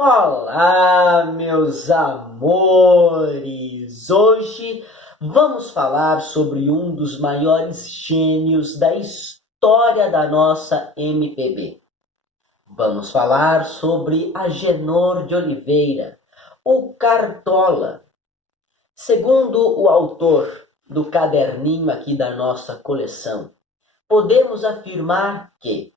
Olá, meus amores! Hoje vamos falar sobre um dos maiores gênios da história da nossa MPB. Vamos falar sobre Agenor de Oliveira, o Cartola. Segundo o autor do caderninho aqui da nossa coleção, podemos afirmar que,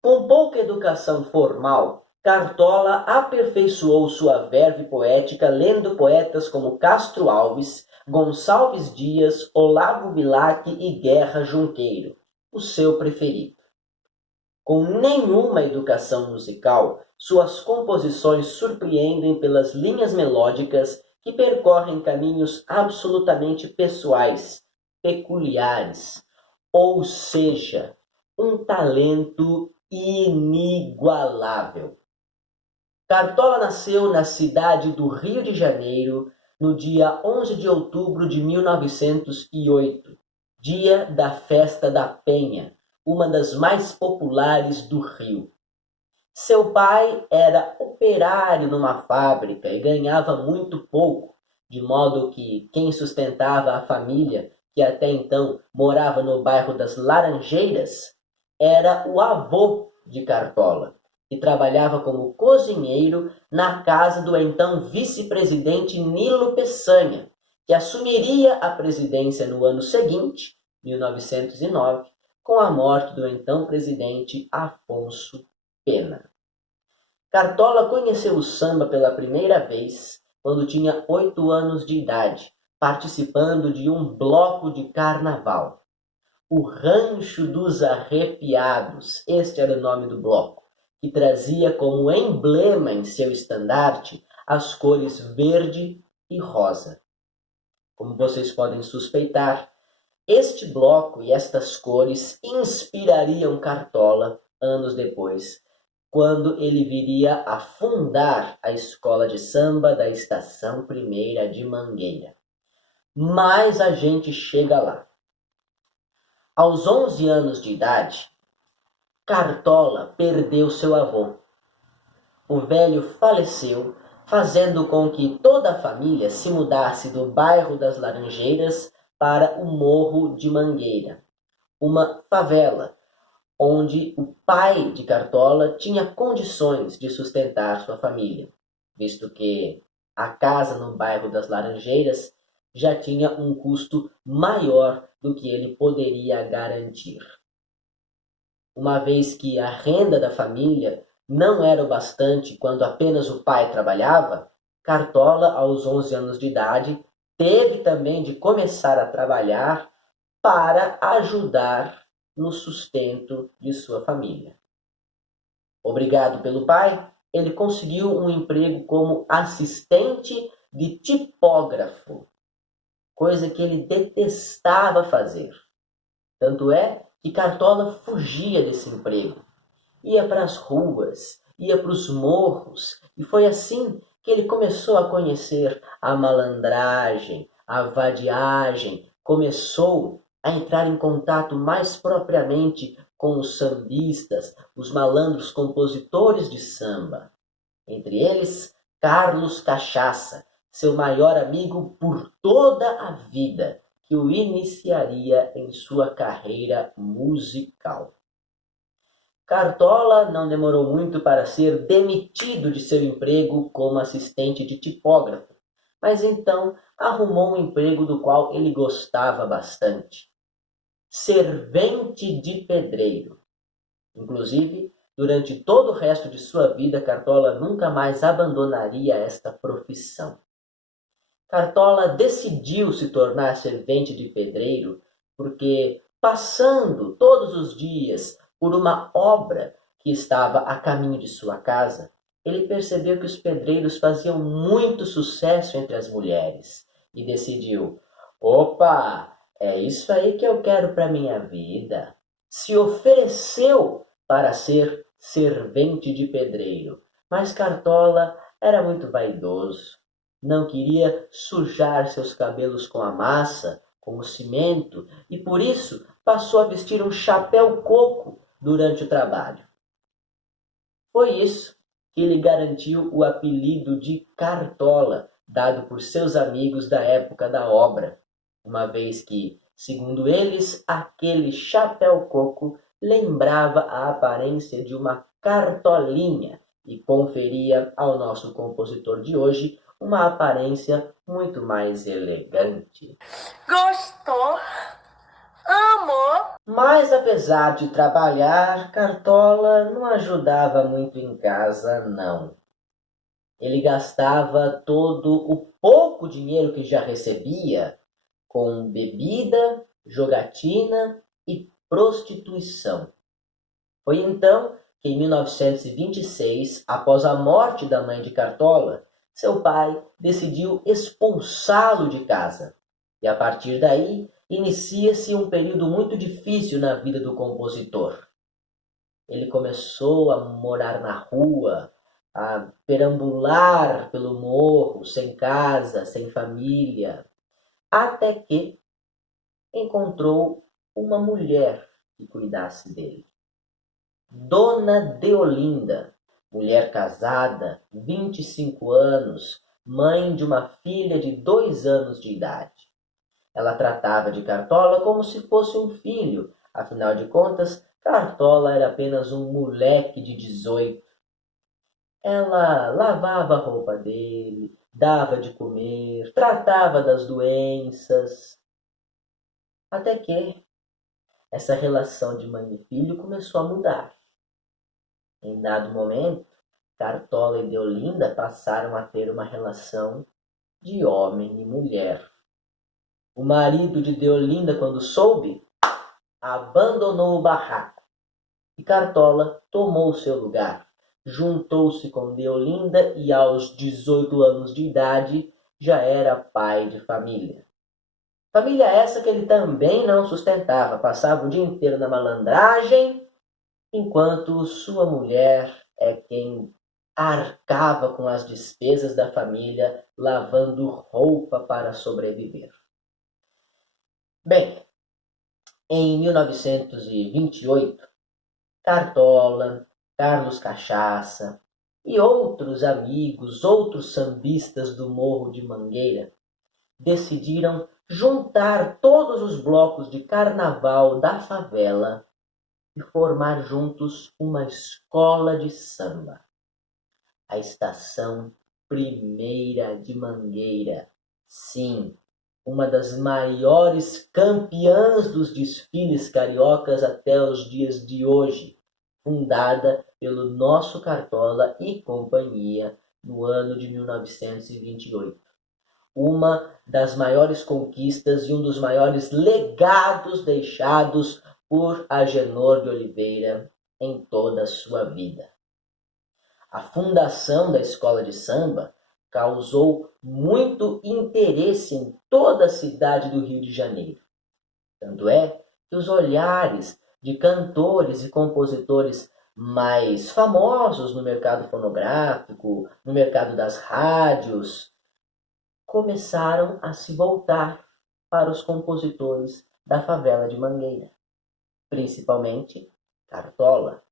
com pouca educação formal, Cartola aperfeiçoou sua verve poética lendo poetas como Castro Alves, Gonçalves Dias, Olavo Bilac e Guerra Junqueiro, o seu preferido. Com nenhuma educação musical, suas composições surpreendem pelas linhas melódicas que percorrem caminhos absolutamente pessoais, peculiares, ou seja, um talento inigualável. Cartola nasceu na cidade do Rio de Janeiro no dia 11 de outubro de 1908, dia da Festa da Penha, uma das mais populares do Rio. Seu pai era operário numa fábrica e ganhava muito pouco, de modo que quem sustentava a família, que até então morava no bairro das Laranjeiras, era o avô de Cartola, que trabalhava como cozinheiro na casa do então vice-presidente Nilo Peçanha, que assumiria a presidência no ano seguinte, 1909, com a morte do então presidente Afonso Pena. Cartola conheceu o samba pela primeira vez quando tinha 8 anos de idade, participando de um bloco de carnaval. O Rancho dos Arrepiados, este era o nome do bloco, que trazia como emblema em seu estandarte as cores verde e rosa. Como vocês podem suspeitar, este bloco e estas cores inspirariam Cartola anos depois, quando ele viria a fundar a escola de samba da Estação Primeira de Mangueira. Mas a gente chega lá. Aos 11 anos de idade, Cartola perdeu seu avô. O velho faleceu, fazendo com que toda a família se mudasse do bairro das Laranjeiras para o Morro de Mangueira, uma favela, onde o pai de Cartola tinha condições de sustentar sua família, visto que a casa no bairro das Laranjeiras já tinha um custo maior do que ele poderia garantir. Uma vez que a renda da família não era o bastante quando apenas o pai trabalhava, Cartola, aos 11 anos de idade, teve também de começar a trabalhar para ajudar no sustento de sua família. Obrigado pelo pai, ele conseguiu um emprego como assistente de tipógrafo, coisa que ele detestava fazer. Tanto é que Cartola fugia desse emprego. Ia para as ruas, ia para os morros, e foi assim que ele começou a conhecer a malandragem, a vadiagem, começou a entrar em contato mais propriamente com os sambistas, os malandros compositores de samba. Entre eles, Carlos Cachaça, seu maior amigo por toda a vida, que o iniciaria em sua carreira musical. Cartola não demorou muito para ser demitido de seu emprego como assistente de tipógrafo, mas então arrumou um emprego do qual ele gostava bastante: servente de pedreiro. Inclusive, durante todo o resto de sua vida, Cartola nunca mais abandonaria esta profissão. Cartola decidiu se tornar servente de pedreiro porque, passando todos os dias por uma obra que estava a caminho de sua casa, ele percebeu que os pedreiros faziam muito sucesso entre as mulheres e decidiu: opa, é isso aí que eu quero para minha vida. Se ofereceu para ser servente de pedreiro, mas Cartola era muito vaidoso. Não queria sujar seus cabelos com a massa, com o cimento, e por isso passou a vestir um chapéu coco durante o trabalho. Foi isso que lhe garantiu o apelido de Cartola, dado por seus amigos da época da obra, uma vez que, segundo eles, aquele chapéu-coco lembrava a aparência de uma cartolinha e conferia ao nosso compositor de hoje uma aparência muito mais elegante. Gostou? Amor? Mas apesar de trabalhar, Cartola não ajudava muito em casa, não. Ele gastava todo o pouco dinheiro que já recebia com bebida, jogatina e prostituição. Foi então que, em 1926, após a morte da mãe de Cartola, seu pai decidiu expulsá-lo de casa. E a partir daí, inicia-se um período muito difícil na vida do compositor. Ele começou a morar na rua, a perambular pelo morro, sem casa, sem família, até que encontrou uma mulher que cuidasse dele. Dona Deolinda, mulher casada, 25 anos, mãe de uma filha de 2 anos de idade. Ela tratava de Cartola como se fosse um filho, afinal de contas, Cartola era apenas um moleque de 18. Ela lavava a roupa dele, dava de comer, tratava das doenças, até que essa relação de mãe e filho começou a mudar. Em dado momento, Cartola e Deolinda passaram a ter uma relação de homem e mulher. O marido de Deolinda, quando soube, abandonou o barraco e Cartola tomou seu lugar. Juntou-se com Deolinda e aos 18 anos de idade já era pai de família. Família essa que ele também não sustentava, passava o dia inteiro na malandragem, enquanto sua mulher é quem arcava com as despesas da família, lavando roupa para sobreviver. Bem, em 1928, Cartola, Carlos Cachaça e outros amigos, outros sambistas do Morro de Mangueira, decidiram juntar todos os blocos de carnaval da favela e formar juntos uma escola de samba. A Estação Primeira de Mangueira. Sim, uma das maiores campeãs dos desfiles cariocas até os dias de hoje, fundada pelo nosso Cartola e companhia no ano de 1928. Uma das maiores conquistas e um dos maiores legados deixados por Agenor de Oliveira em toda a sua vida. A fundação da escola de samba causou muito interesse em toda a cidade do Rio de Janeiro. Tanto é que os olhares de cantores e compositores mais famosos no mercado fonográfico, no mercado das rádios, começaram a se voltar para os compositores da favela de Mangueira, principalmente Cartola.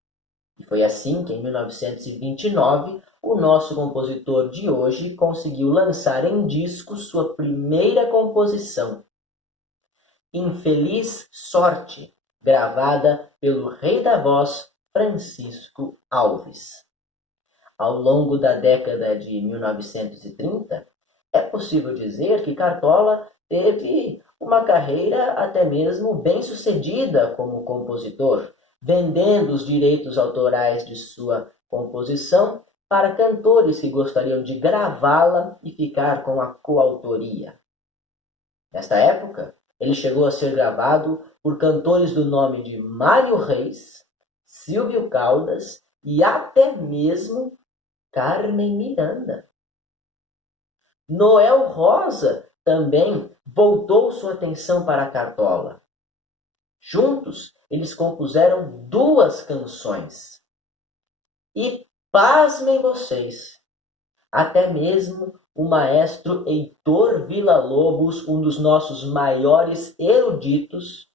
E foi assim que, em 1929, o nosso compositor de hoje conseguiu lançar em disco sua primeira composição, Infeliz Sorte, gravada pelo rei da voz Francisco Alves. Ao longo da década de 1930, é possível dizer que Cartola teve uma carreira até mesmo bem-sucedida como compositor, vendendo os direitos autorais de sua composição para cantores que gostariam de gravá-la e ficar com a coautoria. Nesta época, ele chegou a ser gravado por cantores do nome de Mário Reis, Silvio Caldas e até mesmo Carmen Miranda. Noel Rosa também voltou sua atenção para a Cartola. Juntos, eles compuseram 2 canções. E pasmem vocês, até mesmo o maestro Heitor Villa-Lobos, um dos nossos maiores eruditos,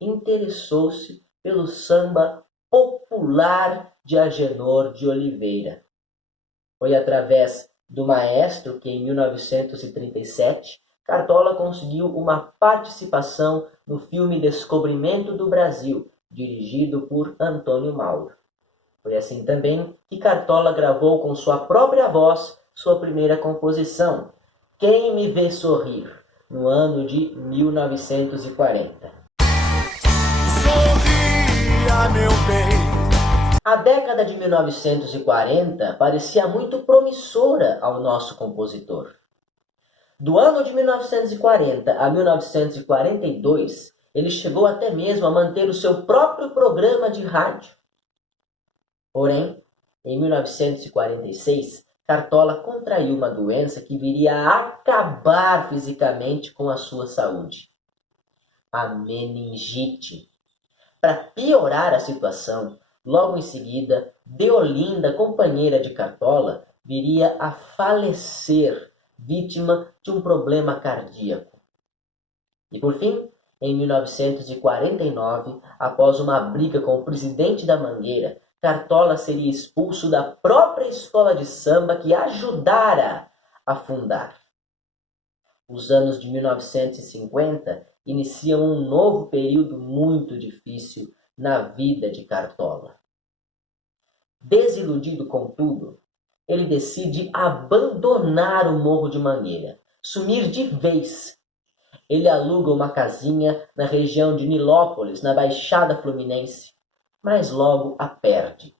interessou-se pelo samba popular de Agenor de Oliveira. Foi através do maestro que, em 1937, Cartola conseguiu uma participação no filme Descobrimento do Brasil, dirigido por Antônio Mauro. Foi assim também que Cartola gravou com sua própria voz sua primeira composição, Quem Me Vê Sorrir, no ano de 1940. Sorria, meu bem. A década de 1940 parecia muito promissora ao nosso compositor. Do ano de 1940 a 1942, ele chegou até mesmo a manter o seu próprio programa de rádio. Porém, em 1946, Cartola contraiu uma doença que viria a acabar fisicamente com a sua saúde: a meningite. Para piorar a situação, logo em seguida, Deolinda, companheira de Cartola, viria a falecer, vítima de um problema cardíaco. E por fim, em 1949, após uma briga com o presidente da Mangueira, Cartola seria expulso da própria escola de samba que ajudara a fundar. Os anos de 1950 iniciam um novo período muito difícil na vida de Cartola. Desiludido com tudo, ele decide abandonar o Morro de Mangueira, sumir de vez. Ele aluga uma casinha na região de Nilópolis, na Baixada Fluminense, mas logo a perde.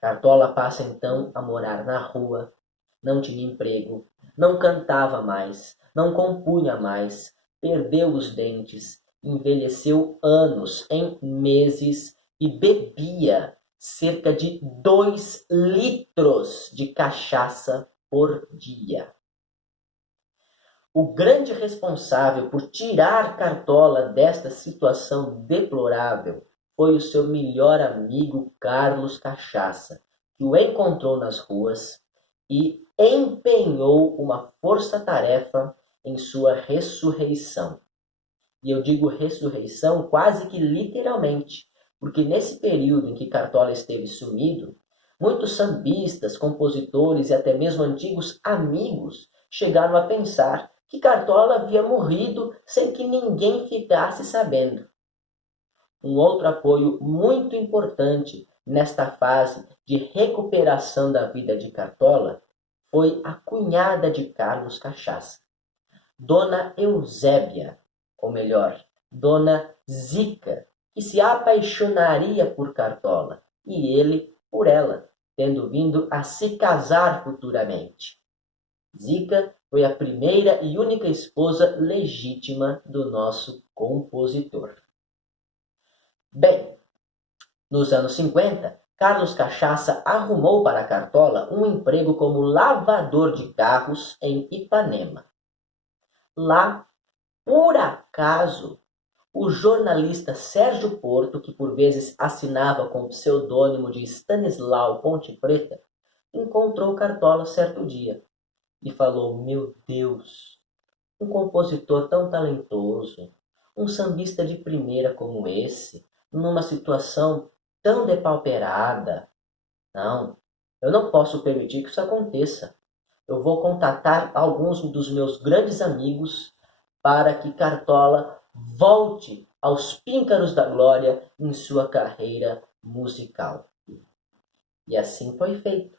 Cartola passa então a morar na rua, não tinha emprego, não cantava mais, não compunha mais, perdeu os dentes, envelheceu anos em meses e bebia cerca de 2 litros de cachaça por dia. O grande responsável por tirar Cartola desta situação deplorável foi o seu melhor amigo Carlos Cachaça, que o encontrou nas ruas e empenhou uma força-tarefa em sua ressurreição. E eu digo ressurreição quase que literalmente, porque nesse período em que Cartola esteve sumido, muitos sambistas, compositores e até mesmo antigos amigos chegaram a pensar que Cartola havia morrido sem que ninguém ficasse sabendo. Um outro apoio muito importante nesta fase de recuperação da vida de Cartola foi a cunhada de Carlos Cachaça, Dona Eusébia, ou melhor, Dona Zica, que se apaixonaria por Cartola e ele por ela, tendo vindo a se casar futuramente. Zica foi a primeira e única esposa legítima do nosso compositor. Bem, nos anos 50, Carlos Cachaça arrumou para Cartola um emprego como lavador de carros em Ipanema. Lá, por acaso, o jornalista Sérgio Porto, que por vezes assinava com o pseudônimo de Stanislau Ponte Preta, encontrou Cartola certo dia e falou: "Meu Deus, um compositor tão talentoso, um sambista de primeira como esse, numa situação tão depauperada. Não, eu não posso permitir que isso aconteça. Eu vou contatar alguns dos meus grandes amigos para que Cartola volte aos píncaros da glória em sua carreira musical." E assim foi feito.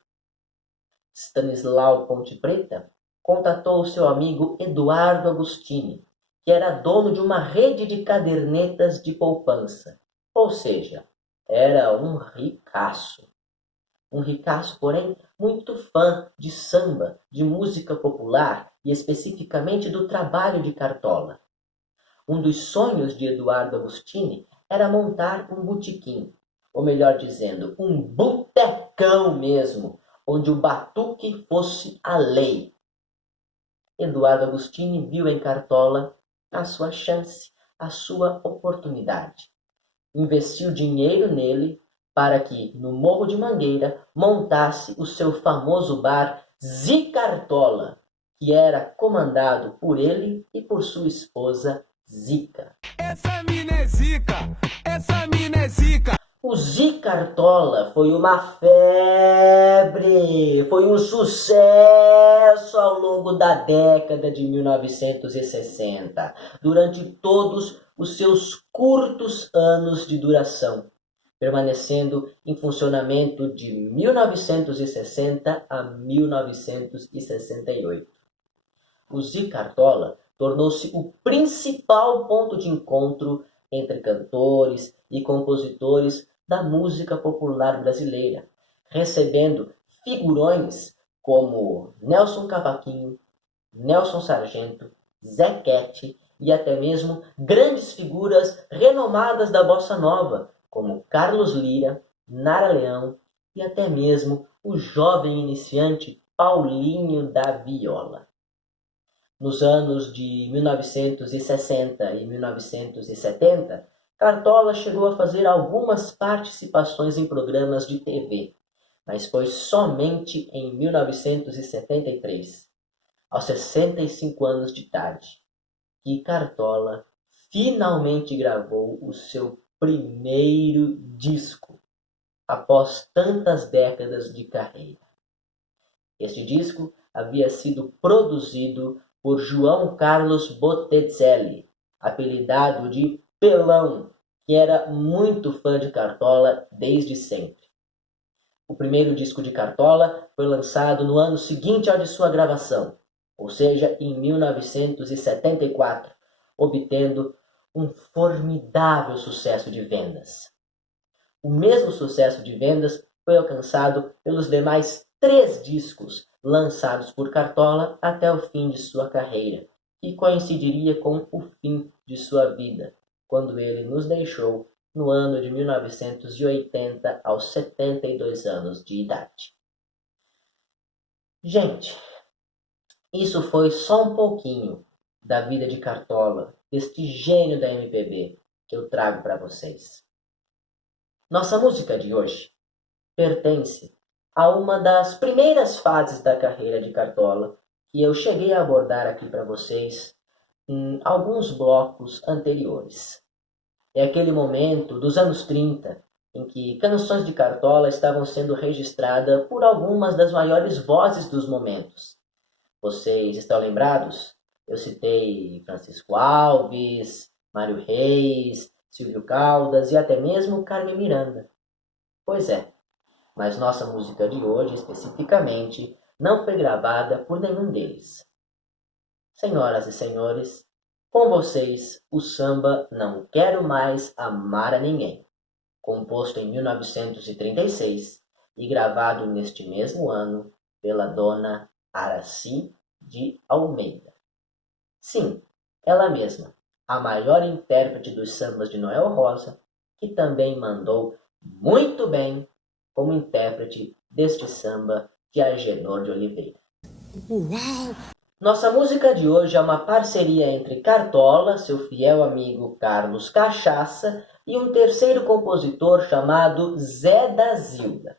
Stanislau Ponte Preta contatou seu amigo Eduardo Agostini, que era dono de uma rede de cadernetas de poupança, ou seja, era um ricaço. Um ricaço, porém, muito fã de samba, de música popular e especificamente do trabalho de Cartola. Um dos sonhos de Eduardo Agostini era montar um botequim, ou melhor dizendo, um botecão mesmo, onde o batuque fosse a lei. Eduardo Agostini viu em Cartola a sua chance, a sua oportunidade. Investiu dinheiro nele para que, no Morro de Mangueira, montasse o seu famoso bar Zicartola, que era comandado por ele e por sua esposa Zica. Essa mina é zica, essa mina é zica. O Zi Cartola foi uma febre, foi um sucesso ao longo da década de 1960, durante todos os seus curtos anos de duração, permanecendo em funcionamento de 1960 a 1968. O Zi Cartola tornou-se o principal ponto de encontro entre cantores e compositores da música popular brasileira, recebendo figurões como Nelson Cavaquinho, Nelson Sargento, Zé Quete e até mesmo grandes figuras renomadas da bossa nova, como Carlos Lira, Nara Leão e até mesmo o jovem iniciante Paulinho da Viola. Nos anos de 1960 e 1970, Cartola chegou a fazer algumas participações em programas de TV, mas foi somente em 1973, aos 65 anos de idade, que Cartola finalmente gravou o seu primeiro disco, após tantas décadas de carreira. Este disco havia sido produzido por João Carlos Botticelli, apelidado de Pelão, que era muito fã de Cartola desde sempre. O primeiro disco de Cartola foi lançado no ano seguinte ao de sua gravação, ou seja, em 1974, obtendo um formidável sucesso de vendas. O mesmo sucesso de vendas foi alcançado pelos demais 3 discos lançados por Cartola até o fim de sua carreira, que coincidiria com o fim de sua vida, quando ele nos deixou no ano de 1980, aos 72 anos de idade. Gente, isso foi só um pouquinho da vida de Cartola, deste gênio da MPB que eu trago para vocês. Nossa música de hoje pertence a uma das primeiras fases da carreira de Cartola que eu cheguei a abordar aqui para vocês em alguns blocos anteriores. É aquele momento dos anos 30 em que canções de Cartola estavam sendo registradas por algumas das maiores vozes dos momentos. Vocês estão lembrados? Eu citei Francisco Alves, Mário Reis, Silvio Caldas e até mesmo Carmen Miranda. Pois é, mas nossa música de hoje, especificamente, não foi gravada por nenhum deles. Senhoras e senhores, com vocês, o samba Não Quero Mais Amar a Ninguém, composto em 1936 e gravado neste mesmo ano pela dona Aracy de Almeida. Sim, ela mesma, a maior intérprete dos sambas de Noel Rosa, que também mandou muito bem como intérprete deste samba de Agenor de Oliveira. Uau! Nossa música de hoje é uma parceria entre Cartola, seu fiel amigo Carlos Cachaça, e um terceiro compositor chamado Zé da Zilda.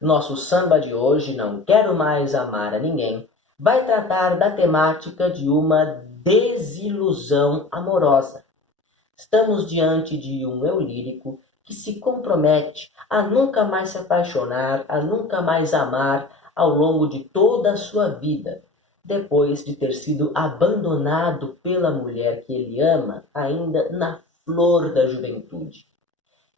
Nosso samba de hoje, Não Quero Mais Amar a Ninguém, vai tratar da temática de uma desilusão amorosa. Estamos diante de um eu lírico que se compromete a nunca mais se apaixonar, a nunca mais amar ao longo de toda a sua vida, depois de ter sido abandonado pela mulher que ele ama ainda na flor da juventude.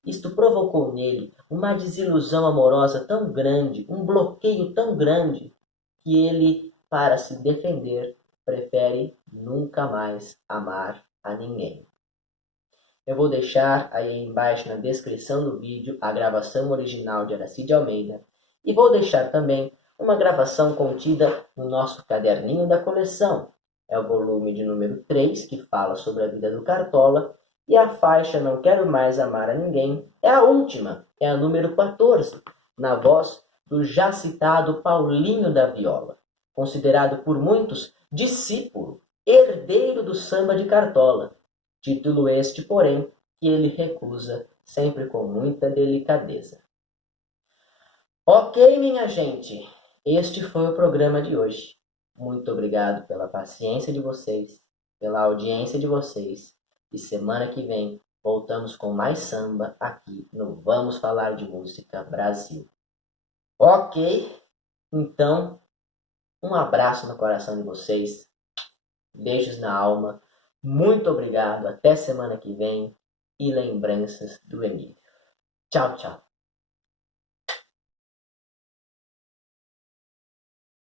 Isto provocou nele uma desilusão amorosa tão grande, um bloqueio tão grande, que ele, para se defender, prefere nunca mais amar a ninguém. Eu vou deixar aí embaixo na descrição do vídeo a gravação original de Aracy de Almeida e vou deixar também uma gravação contida no nosso caderninho da coleção. É o volume de número 3, que fala sobre a vida do Cartola, e a faixa Não Quero Mais Amar a Ninguém é a última, é a número 14, na voz do já citado Paulinho da Viola, considerado por muitos discípulo, herdeiro do samba de Cartola, título este, porém, que ele recusa sempre com muita delicadeza. Ok, minha gente, este foi o programa de hoje. Muito obrigado pela paciência de vocês, pela audiência de vocês, e semana que vem voltamos com mais samba aqui no Vamos Falar de Música Brasil. Ok? Então, um abraço no coração de vocês. Beijos na alma. Muito obrigado. Até semana que vem. E lembranças do Emílio. Tchau, tchau.